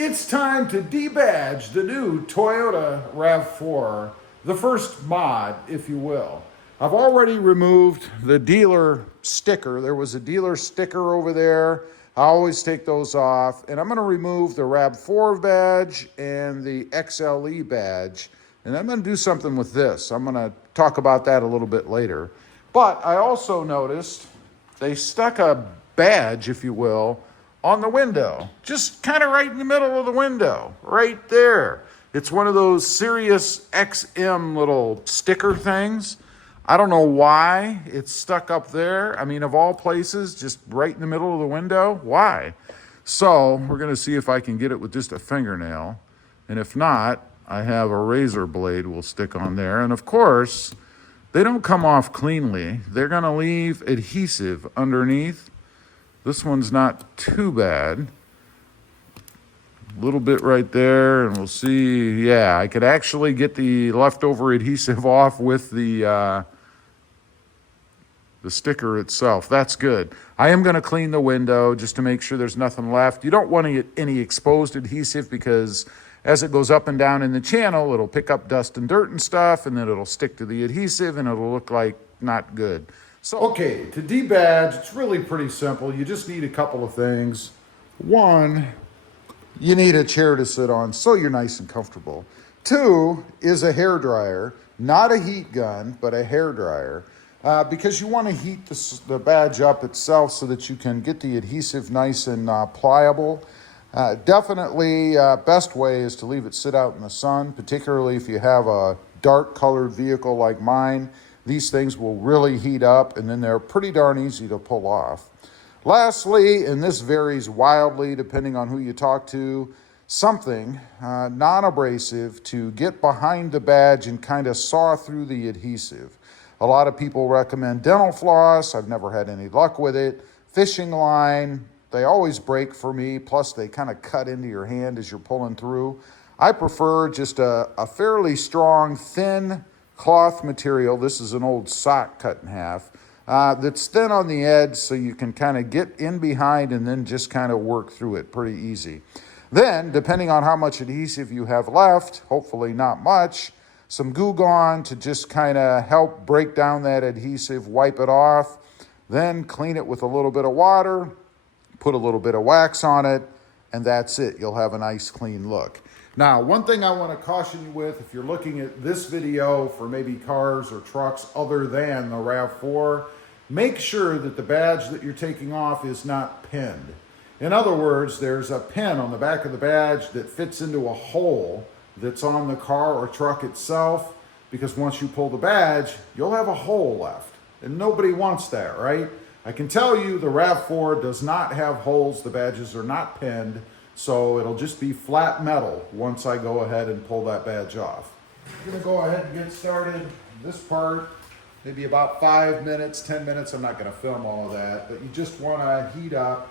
It's time to debadge the new Toyota Rav4, the first mod, if you will. I've already removed the dealer sticker. There was a dealer sticker over there. I always take those off. And I'm going to remove the Rav4 badge and the XLE badge. And I'm going to do something with this. I'm going to talk about that a little bit later. But I also noticed they stuck a badge, if you will, on the window, just kind of right in the middle of the window, right there. It's one of those Sirius XM little sticker things. I don't know why it's stuck up there. I mean, of all places, just right in the middle of the window. Why? So we're going to see if I can get it with just a fingernail. And if not, I have a razor blade we'll stick on there. And of course, they don't come off cleanly. They're going to leave adhesive underneath. This one's not too bad. A little bit right there, and we'll see. Yeah, I could actually get the leftover adhesive off with the sticker itself. That's good. I am going to clean the window just to make sure there's nothing left. You don't want to get any exposed adhesive because as it goes up and down in the channel, it'll pick up dust and dirt and stuff, and then it'll stick to the adhesive, and it'll look like not good. So, okay, to debadge, it's really pretty simple. You just need a couple of things. One, you need a chair to sit on so you're nice and comfortable. Two is a hair dryer, not a heat gun, but a hair dryer, because you want to heat the badge up itself so that you can get the adhesive nice and pliable. Definitely, best way is to leave it sit out in the sun, particularly if you have a dark colored vehicle like mine. These things will really heat up, and then they're pretty darn easy to pull off. Lastly, and this varies wildly depending on who you talk to, something non-abrasive to get behind the badge and kind of saw through the adhesive. A lot of people recommend dental floss. I've never had any luck with it. Fishing line, they always break for me, plus they kind of cut into your hand as you're pulling through. I prefer just a fairly strong, thin cloth material. This is an old sock cut in half. That's thin on the edge so you can kind of get in behind and then just kind of work through it pretty easy. Then, depending on how much adhesive you have left, hopefully not much, some Goo Gone to just kind of help break down that adhesive, wipe it off, then clean it with a little bit of water, put a little bit of wax on it, and that's it. You'll have a nice clean look. Now, one thing I want to caution you with, if you're looking at this video for maybe cars or trucks other than the RAV4, make sure that the badge that you're taking off is not pinned. In other words, there's a pin on the back of the badge that fits into a hole that's on the car or truck itself, because once you pull the badge, you'll have a hole left. And nobody wants that, right? I can tell you the RAV4 does not have holes. The badges are not pinned. So it'll just be flat metal once I go ahead and pull that badge off. I'm gonna go ahead and get started. This part, maybe about 5 minutes, 10 minutes. I'm not gonna film all of that, but you just wanna heat up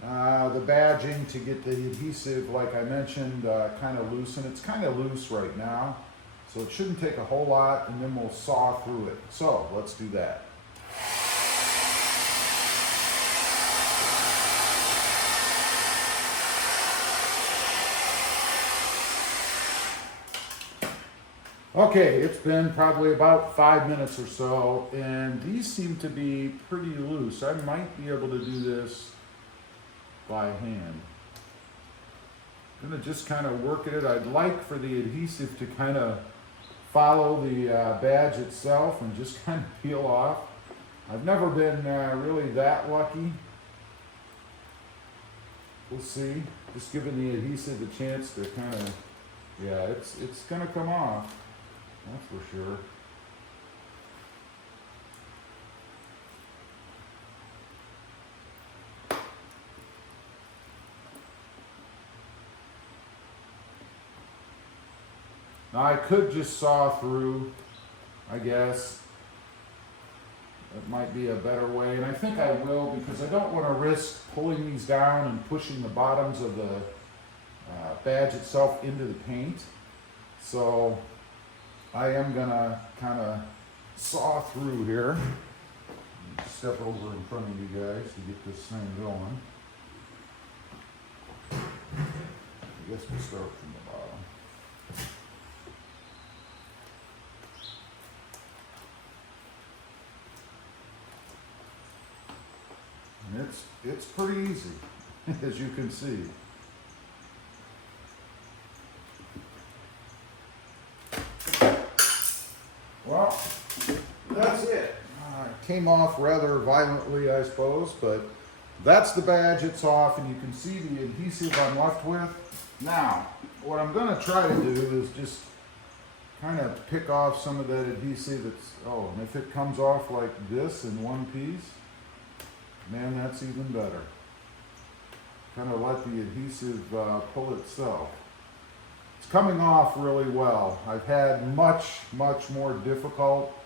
the badging to get the adhesive, like I mentioned, kind of loose. And it's kind of loose right now, so it shouldn't take a whole lot, and then we'll saw through it. So let's do that. Okay, it's been probably about 5 minutes or so, and these seem to be pretty loose. I might be able to do this by hand. I'm gonna just kind of work at it. I'd like for the adhesive to kind of follow the badge itself and just kind of peel off. I've never been really that lucky. We'll see. Just giving the adhesive a chance to kind of, yeah, it's gonna come off. That's for sure. Now I could just saw through, I guess. That might be a better way, and I think I will, because I don't want to risk pulling these down and pushing the bottoms of the badge itself into the paint. So I am gonna kind of saw through here. Step over in front of you guys to get this thing going. guess we'll start from the bottom. And it's pretty easy, as you can see. Well, that's it. It came off rather violently, I suppose, but that's the badge, it's off, and you can see the adhesive I'm left with. Now, what I'm going to try to do is just kind of pick off some of that adhesive that's, oh, and if it comes off like this in one piece, man, that's even better. Kind of let the adhesive pull itself. It's coming off really well. I've had much more difficult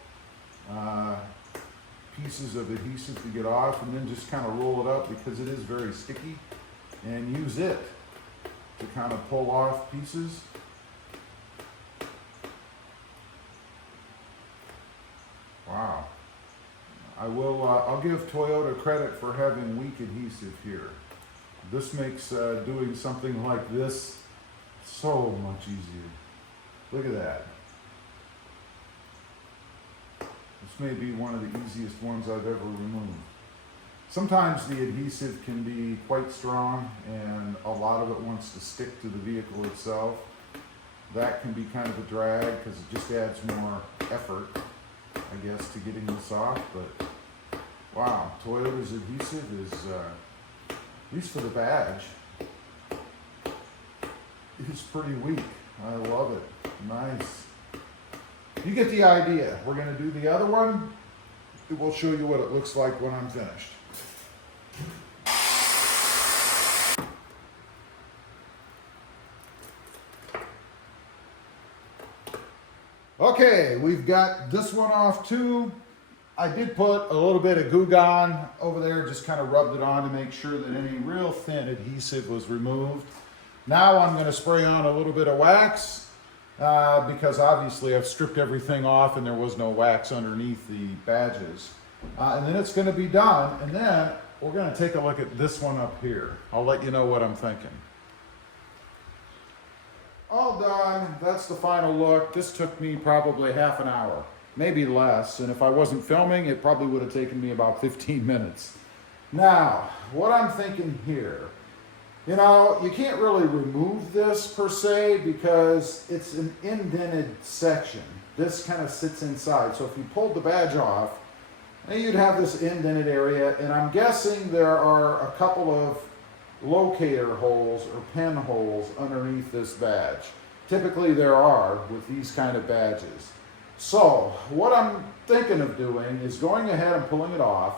pieces of adhesive to get off, and then just kind of roll it up because it is very sticky, and use it to kind of pull off pieces. Wow. I'll give Toyota credit for having weak adhesive here. This makes doing something like this so much easier. Look at that. This may be one of the easiest ones I've ever removed. Sometimes the adhesive can be quite strong and a lot of it wants to stick to the vehicle itself. That can be kind of a drag because it just adds more effort, I guess, to getting this off. But wow, Toyota's adhesive is, at least for the badge, it's pretty weak. I love it. Nice. You get the idea. We're going to do the other one. We'll show you what it looks like when I'm finished. Okay, we've got this one off too. I did put a little bit of Goo Gone over there, just kind of rubbed it on to make sure that any real thin adhesive was removed. Now I'm going to spray on a little bit of wax because obviously I've stripped everything off and there was no wax underneath the badges. And then it's going to be done, and then we're going to take a look at this one up here. I'll let you know what I'm thinking. All done. That's the final look. This took me probably half an hour, maybe less, and if I wasn't filming, it probably would have taken me about 15 minutes. Now, what I'm thinking here, you know, you can't really remove this per se because it's an indented section. This kind of sits inside, so if you pulled the badge off, then you'd have this indented area, and I'm guessing there are a couple of locator holes or pin holes underneath this badge. Typically there are with these kind of badges. So what I'm thinking of doing is going ahead and pulling it off,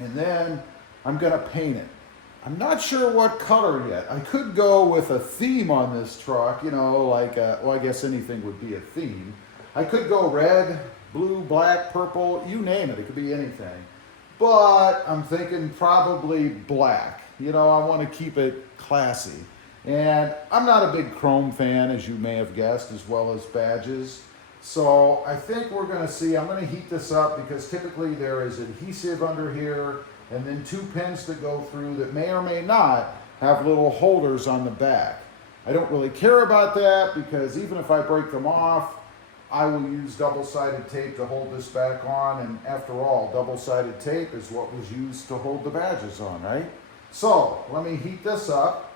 and then I'm going to paint it. I'm not sure what color yet. I could go with a theme on this truck, you know, like, well, I guess anything would be a theme. I could go red, blue, black, purple, you name it. It could be anything. But I'm thinking probably black. You know, I want to keep it classy. And I'm not a big chrome fan, as you may have guessed, as well as badges. So I think we're going to see, I'm going to heat this up because typically there is adhesive under here and then two pins that go through that may or may not have little holders on the back. I don't really care about that because even if I break them off, I will use double-sided tape to hold this back on, and after all, double-sided tape is what was used to hold the badges on, right? So let me heat this up,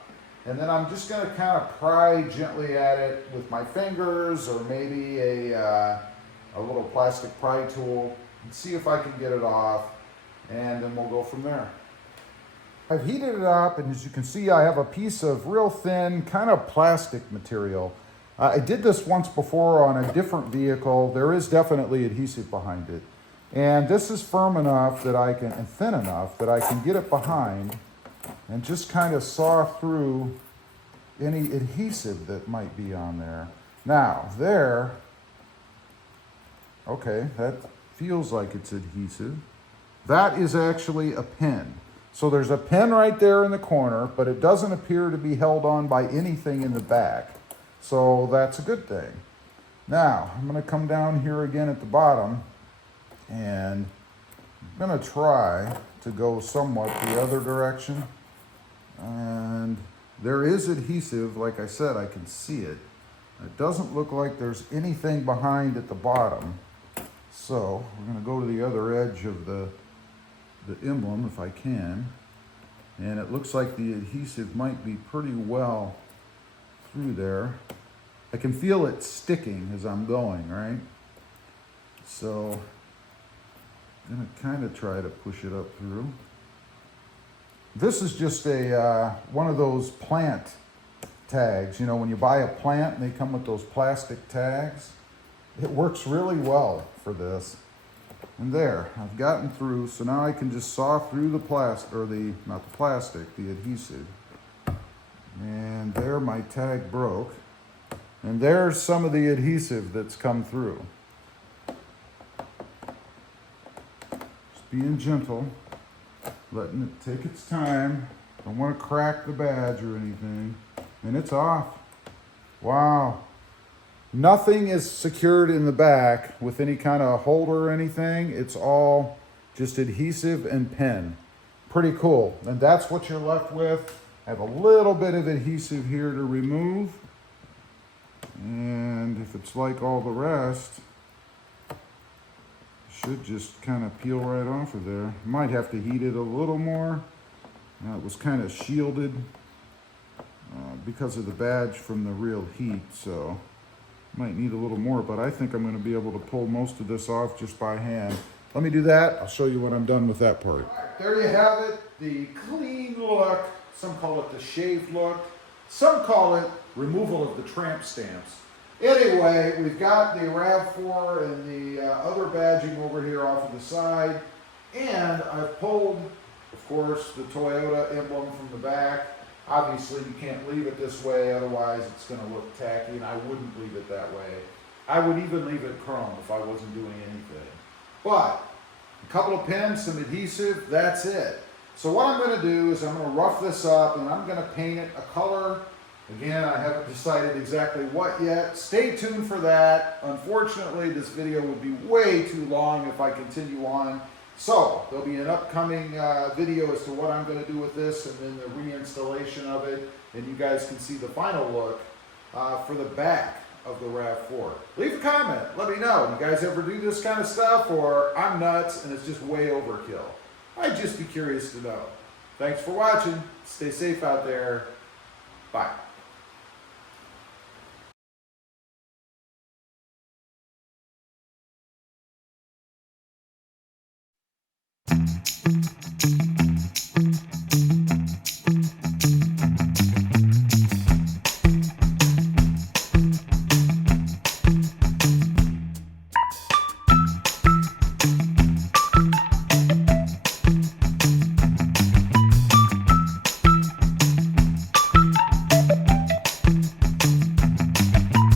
and then I'm just going to kind of pry gently at it with my fingers or maybe a little plastic pry tool and see if I can get it off, and then we'll go from there. I've heated it up, and as you can see, I have a piece of real thin kind of plastic material. I did this once before on a different vehicle. There is definitely adhesive behind it. And this is firm enough that I can, and thin enough that I can get it behind and just kind of saw through any adhesive that might be on there. Now, there, okay, that feels like it's adhesive. That is actually a pin. So there's a pin right there in the corner, but it doesn't appear to be held on by anything in the back. So that's a good thing. Now, I'm going to come down here again at the bottom, and I'm going to try to go somewhat the other direction. And There is adhesive, like I said, I can see it. It doesn't look like there's anything behind at the bottom. So we're gonna go to the other edge of the emblem if I can. And it looks like the adhesive might be pretty well through there. I can feel it sticking as I'm going, right? So I'm gonna kind of try to push it up through. This is just a one of those plant tags. You know, when you buy a plant and they come with those plastic tags, it works really well for this. And there, I've gotten through, so now I can just saw through the plastic, or not the plastic, the adhesive. And there my tag broke. And there's some of the adhesive that's come through. Just being gentle, letting it take its time. Don't want to crack the badge or anything. And it's off. Wow. Nothing is secured in the back with any kind of holder or anything. It's all just adhesive and pen. Pretty cool. And that's what you're left with. I have a little bit of adhesive here to remove. And if it's like all the rest, it should just kind of peel right off of there. Might have to heat it a little more. Now it was kind of shielded because of the badge from the real heat, so might need a little more, but I think I'm going to be able to pull most of this off just by hand. Let me do that. I'll show you when I'm done with that part. All right, there you have it, the clean look. Some call it the shaved look. Some call it removal of the tramp stamps. Anyway, we've got the RAV4 and the other badging over here off of the side, and I've pulled, of course, the Toyota emblem from the back. Obviously, you can't leave it this way, otherwise it's going to look tacky, and I wouldn't leave it that way. I would even leave it chrome if I wasn't doing anything. But a couple of pins, some adhesive, that's it. So what I'm going to do is I'm going to rough this up, and I'm going to paint it a color. Again, I haven't decided exactly what yet. Stay tuned for that. Unfortunately, this video would be way too long if I continue on. So there'll be an upcoming video as to what I'm going to do with this, and then the reinstallation of it, and you guys can see the final look for the back of the RAV4. Leave a comment. Let me know. You guys ever do this kind of stuff, or I'm nuts and it's just way overkill? I'd just be curious to know. Thanks for watching. Stay safe out there. Bye.